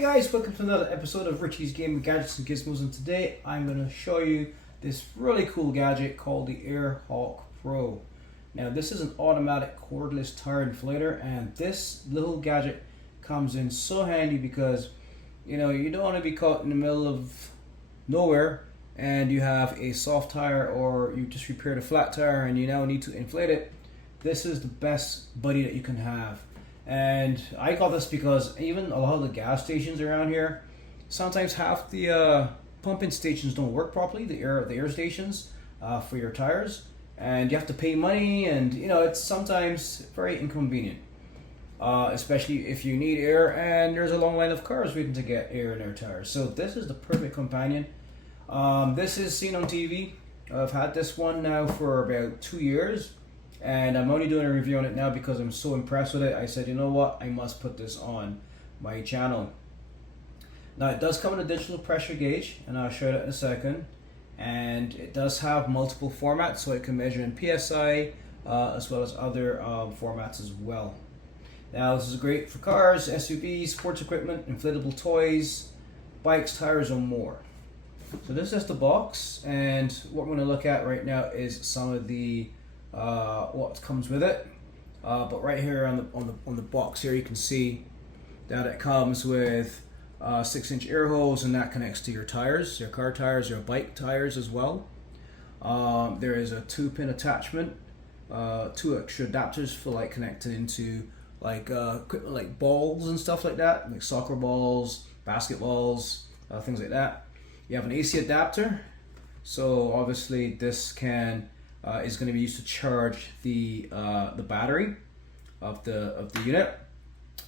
Hey guys, welcome to another episode of Richie's Gaming Gadgets and Gizmos, and today I'm going to show you this really cool gadget called the AirHawk Pro. Now this is an automatic cordless tire inflator, and this little gadget comes in so handy because you don't want to be caught in the middle of nowhere and you have a soft tire, or you just repaired a flat tire and you now need to inflate it. This is the best buddy that you can have. And I got this because even a lot of the gas stations around here, sometimes half the pumping stations don't work properly, the air stations for your tires, and you have to pay money, and it's sometimes very inconvenient, especially if you need air and there's a long line of cars waiting to get air in their tires. So this is the perfect companion. This is seen on TV. I've had this one now for about 2 years. And I'm only doing a review on it now because I'm so impressed with it. I said, you know what, I must put this on my channel. Now it does come with a digital pressure gauge, and I'll show you that in a second. And it does have multiple formats, so it can measure in PSI as well as other formats as well. Now this is great for cars, SUVs, sports equipment, inflatable toys, bikes, tires, and more. So this is the box, and what we're going to look at right now is some of the what comes with it, but right here on the box here you can see that it comes with 6-inch air hose, and that connects to your tires, your car tires, your bike tires as well. There is a 2-pin attachment, 2 extra adapters for like connecting into like equipment like balls and stuff like that, like soccer balls, basketballs, things like that. You have an AC adapter, so obviously this is going to be used to charge the battery of the unit,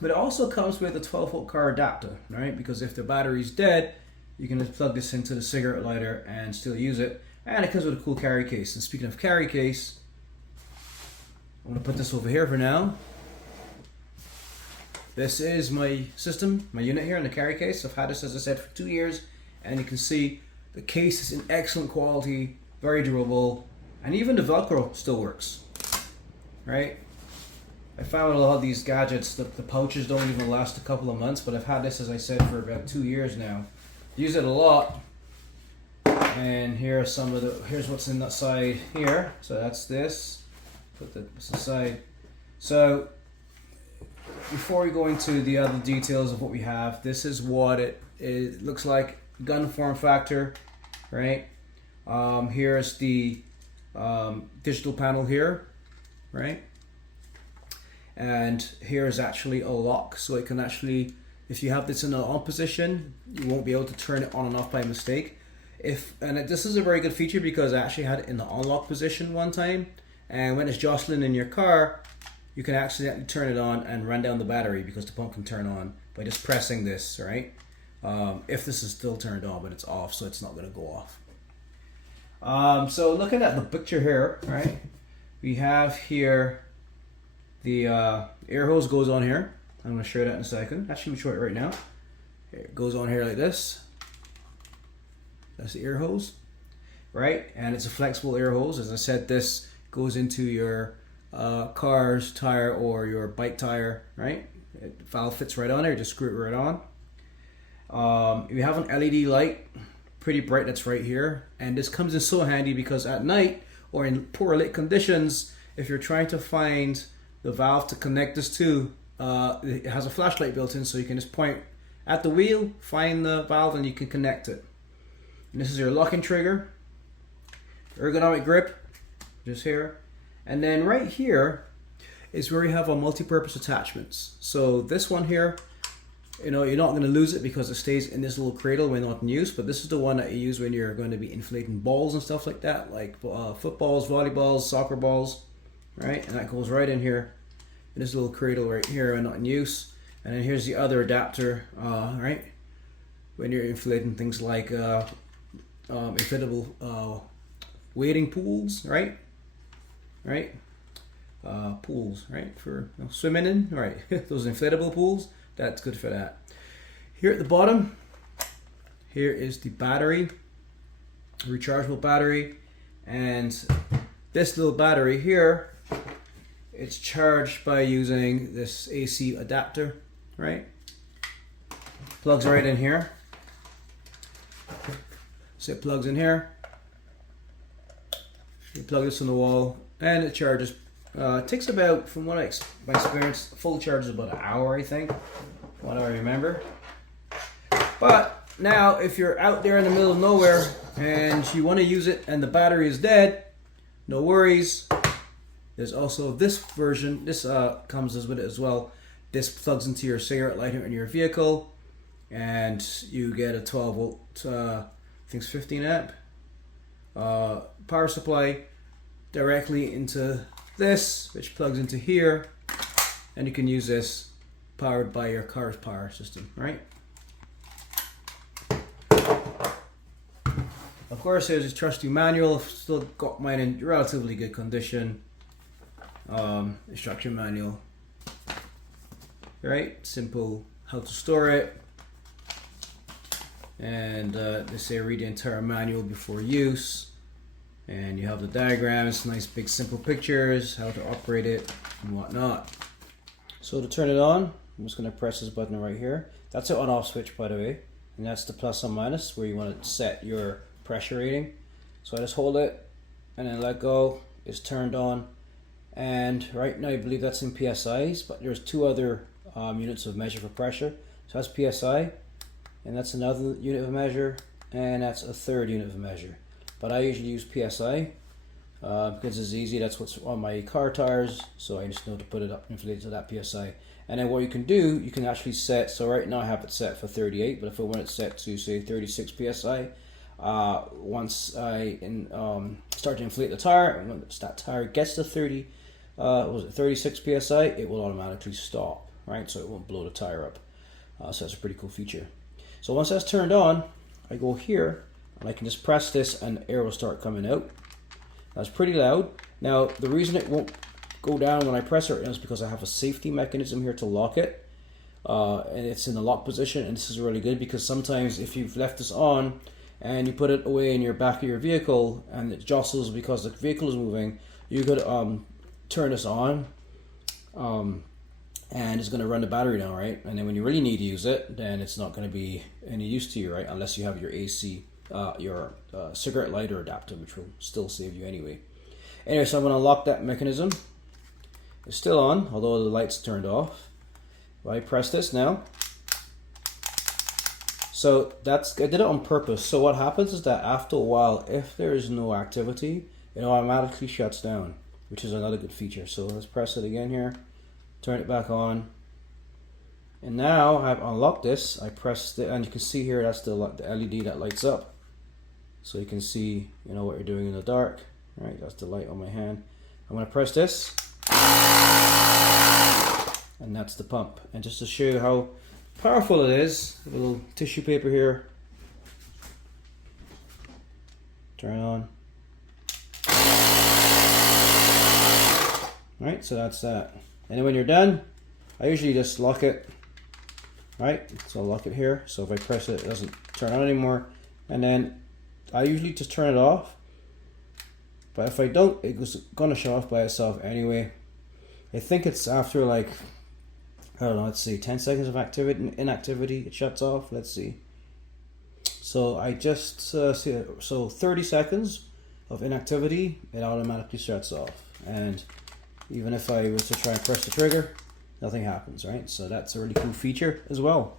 but it also comes with a 12-volt car adapter, right? Because if the battery's dead, you can just plug this into the cigarette lighter and still use it. And it comes with a cool carry case. And speaking of carry case, I'm going to put this over here for now. This is my system, my unit here in the carry case. I've had this, as I said, for 2 years, and you can see the case is in excellent quality, very durable. And even the Velcro still works, right? I found a lot of these gadgets, the pouches don't even last a couple of months, but I've had this, as I said, for about 2 years now. Use it a lot. And here are here's what's in that side here. So that's this. Put this aside. So before we go into the other details of what we have, this is what it looks like, gun form factor, right? Here's the digital panel here, right? And here's actually a lock, so it can actually, if you have this in an on position, you won't be able to turn it on and off by mistake. This is a very good feature because I actually had it in the on-lock position one time, and when it's jostling in your car, you can accidentally turn it on and run down the battery because the pump can turn on by just pressing this, right? If this is still turned on, but it's off, so it's not going to go off. So looking at the picture here, right, we have here the air hose goes on here. I'm going to show you that in a second. Actually, we'll show it right now. It goes on here like this. That's the air hose, right? And it's a flexible air hose. As I said, this goes into your car's tire or your bike tire, right? The valve fits right on there. You just screw it right on. If you have an LED light, pretty bright, that's right here, and this comes in so handy because at night or in poor lit conditions, if you're trying to find the valve to connect this to, it has a flashlight built in, so you can just point at the wheel, find the valve, and you can connect it. And this is your locking trigger, ergonomic grip, just here, and then right here is where you have a multi-purpose attachments. So this one here, you're not going to lose it because it stays in this little cradle when not in use, but this is the one that you use when you're going to be inflating balls and stuff like that, like footballs, volleyballs, soccer balls, right? And that goes right in here, in this little cradle right here and not in use. And then here's the other adapter, right? When you're inflating things like inflatable wading pools, right? Pools, right? For swimming in, right? Those inflatable pools. That's good for that. Here at the bottom, here is the battery, rechargeable battery, and this little battery here, it's charged by using this AC adapter, right? Plugs right in here. So it plugs in here. You plug this in the wall and it charges. It takes about, from what my experience, full charge is about an hour, I think, what I remember. But now, if you're out there in the middle of nowhere and you want to use it and the battery is dead, no worries. There's also this version. This comes with it as well. This plugs into your cigarette lighter in your vehicle, and you get a 12 volt, I think it's 15 amp power supply directly into this, which plugs into here, and you can use this powered by your car's power system, right? Of course, there's a trusty manual. Still got mine in relatively good condition. Instruction manual, right? Simple how to store it, and they say read the entire manual before use. And you have the diagrams, nice big simple pictures, how to operate it and whatnot. So to turn it on, I'm just going to press this button right here. That's an on-off switch, by the way, and that's the plus or minus where you want to set your pressure rating. So I just hold it and then let go. It's turned on, and right now I believe that's in PSIs, but there's two other units of measure for pressure. So that's PSI, and that's another unit of measure, and that's a third unit of measure. But I usually use PSI because it's easy. That's what's on my car tires, so I just know to put it up, inflate it to that PSI. And then what you can do, you can actually set. So right now I have it set for 38, but if I want it set to say 36 PSI, once I start to inflate the tire, and once that tire gets to 36 PSI, it will automatically stop, right? So it won't blow the tire up. So that's a pretty cool feature. So once that's turned on, I go here, and I can just press this and air will start coming out. That's pretty loud. Now, the reason it won't go down when I press it is because I have a safety mechanism here to lock it. And it's in the lock position, and this is really good because sometimes if you've left this on and you put it away in your back of your vehicle and it jostles because the vehicle is moving, you could turn this on and it's going to run the battery down, right? And then when you really need to use it, then it's not going to be any use to you, right? Unless you have your AC, your cigarette lighter adapter, which will still save you anyway. Anyway, so I'm going to lock that mechanism. It's still on, although the light's turned off. I press this now. So I did it on purpose. So what happens is that after a while, if there is no activity, it automatically shuts down, which is another good feature. So let's press it again here, turn it back on. And now I've unlocked this. I pressed it, and you can see here that's the LED that lights up. So you can see, you know, what you're doing in the dark. Right, that's the light on my hand. I'm going to press this, and that's the pump. And just to show you how powerful it is, a little tissue paper here. Turn it on. Right, so that's that. And then when you're done, I usually just lock it. Right, so I'll lock it here. So if I press it, it doesn't turn on anymore. And then I usually just turn it off. But if I don't, it's gonna shut off by itself anyway. I think it's after like, I don't know, let's see, 10 seconds of inactivity, it shuts off. Let's see. So I just see, so 30 seconds of inactivity, it automatically shuts off. And even if I was to try and press the trigger, nothing happens, right? So that's a really cool feature as well.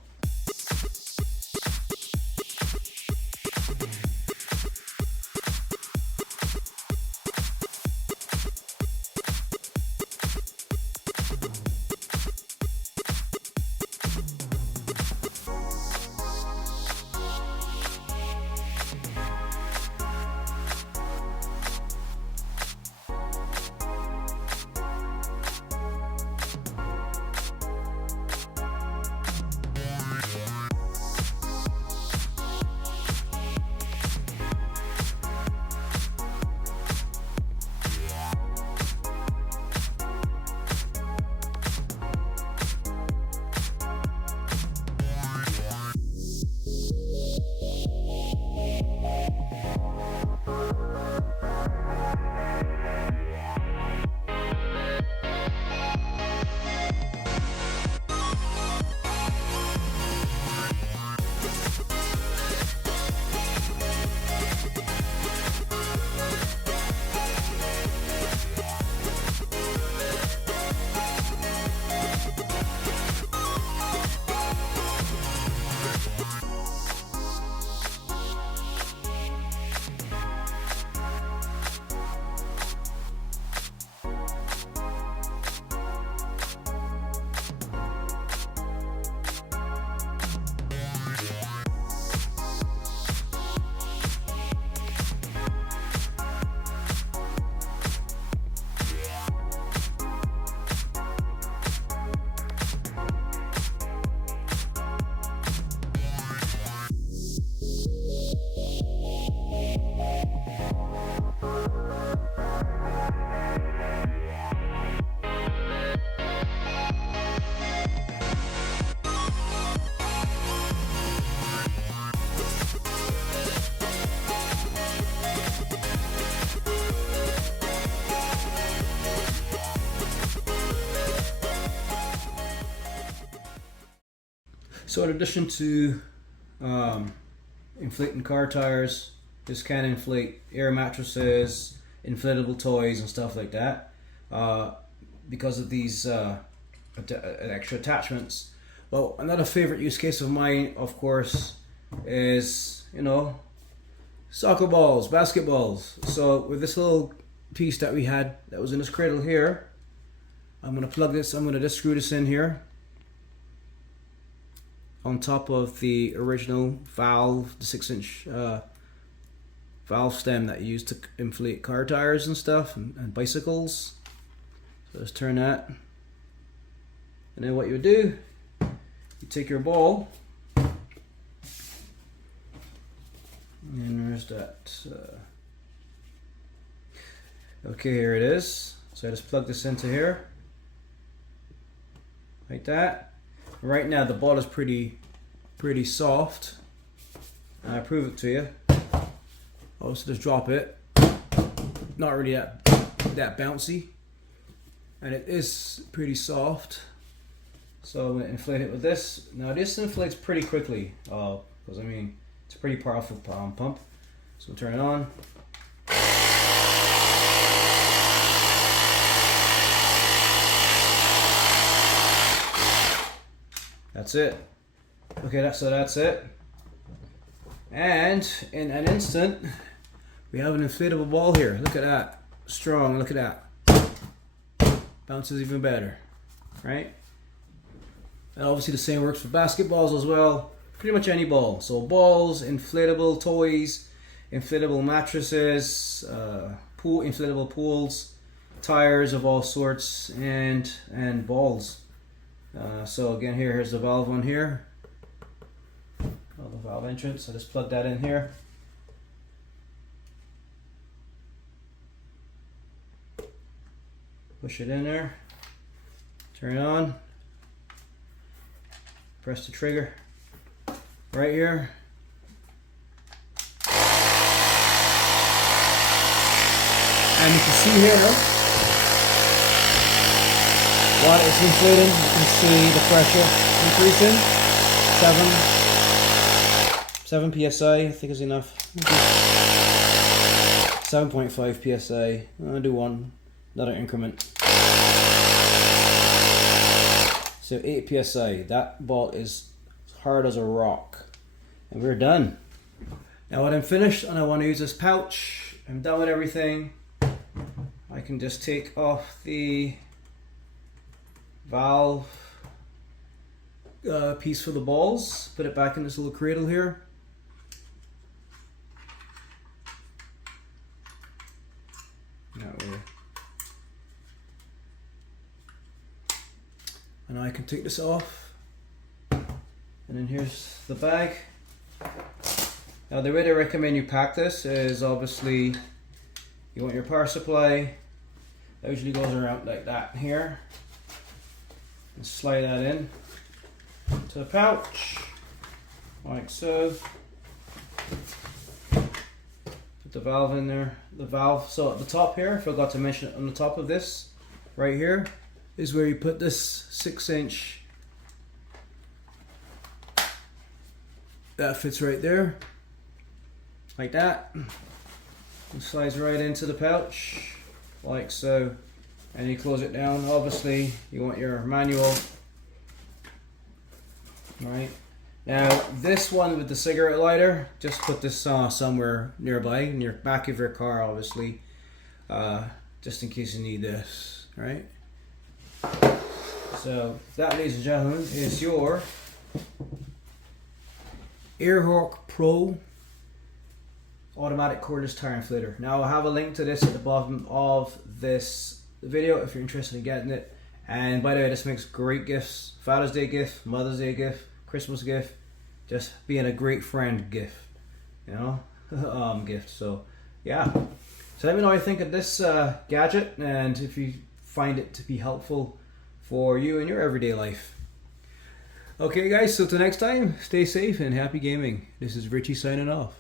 So in addition to inflating car tires, this can inflate air mattresses, inflatable toys and stuff like that, because of these extra attachments. Well, another favorite use case of mine, of course, is, you know, soccer balls, basketballs. So with this little piece that we had that was in this cradle here, I'm going to plug this, I'm going to just screw this in here on top of the original valve, the 6-inch valve stem that you use to inflate car tires and stuff, and bicycles. So let's turn that. And then what you would do, you take your ball, and there's that. Okay, here it is. So I just plug this into here, like that. Right now the ball is pretty soft. I prove it to you. Also just drop it. Not really that bouncy, and it is pretty soft. So I'm going to inflate it with this. Now this inflates pretty quickly, because I mean it's a pretty powerful pump. So we'll turn it on. That's it. Okay, that's it. And in an instant, we have an inflatable ball here. Look at that. Strong, look at that. Bounces even better, right? And obviously the same works for basketballs as well. Pretty much any ball. So balls, inflatable toys, inflatable mattresses, inflatable pools, tires of all sorts, and balls. So again, here's the valve on here. Oh, the valve entrance. I just plug that in here. Push it in there. Turn it on. Press the trigger right here. And you can see here, while it's inflating, you can see the pressure increasing. 7 psi, I think is enough. 7.5 psi. I'll do another increment. So 8 psi. That ball is hard as a rock. And we're done. Now when I'm finished and I want to use this pouch, I'm done with everything, I can just take off the valve piece for the balls, put it back in this little cradle here. And I can take this off, and then here's the bag. Now the way they recommend you pack this is obviously you want your power supply. That usually goes around like that here, and slide that in to the pouch like so. Put the valve in there. The valve, so at the top here, I forgot to mention it, on the top of this right here is where you put this 6-inch. That fits right there, like that. It slides right into the pouch, like so. And you close it down. Obviously, you want your manual. Right. Now, this one with the cigarette lighter, just put this somewhere nearby, in your back of your car, obviously, just in case you need this, right? So that, ladies and gentlemen, is your Airhawk Pro automatic cordless tire inflator. Now I'll have a link to this at the bottom of this video if you're interested in getting it. And by the way, this makes great gifts: Father's Day gift, Mother's Day gift, Christmas gift, just being a great friend gift, you know, gift. So yeah, so let me know what you think of this gadget, and if you find it to be helpful for you in your everyday life. Okay guys, so till next time, stay safe and happy gaming. This is Richie signing off.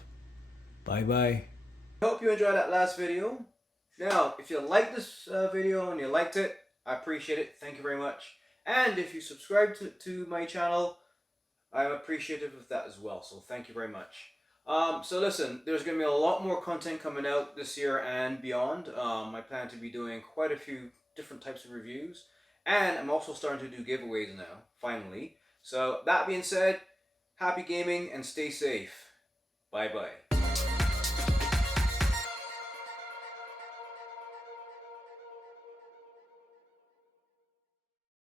Bye bye. I hope you enjoyed that last video. Now, if you liked this video and you liked it, I appreciate it. Thank you very much. And if you subscribe to my channel, I'm appreciative of that as well, so thank you very much. So listen, there's going to be a lot more content coming out this year and beyond. I plan to be doing quite a few different types of reviews, and I'm also starting to do giveaways now, finally. So that being said, happy gaming and stay safe. Bye bye.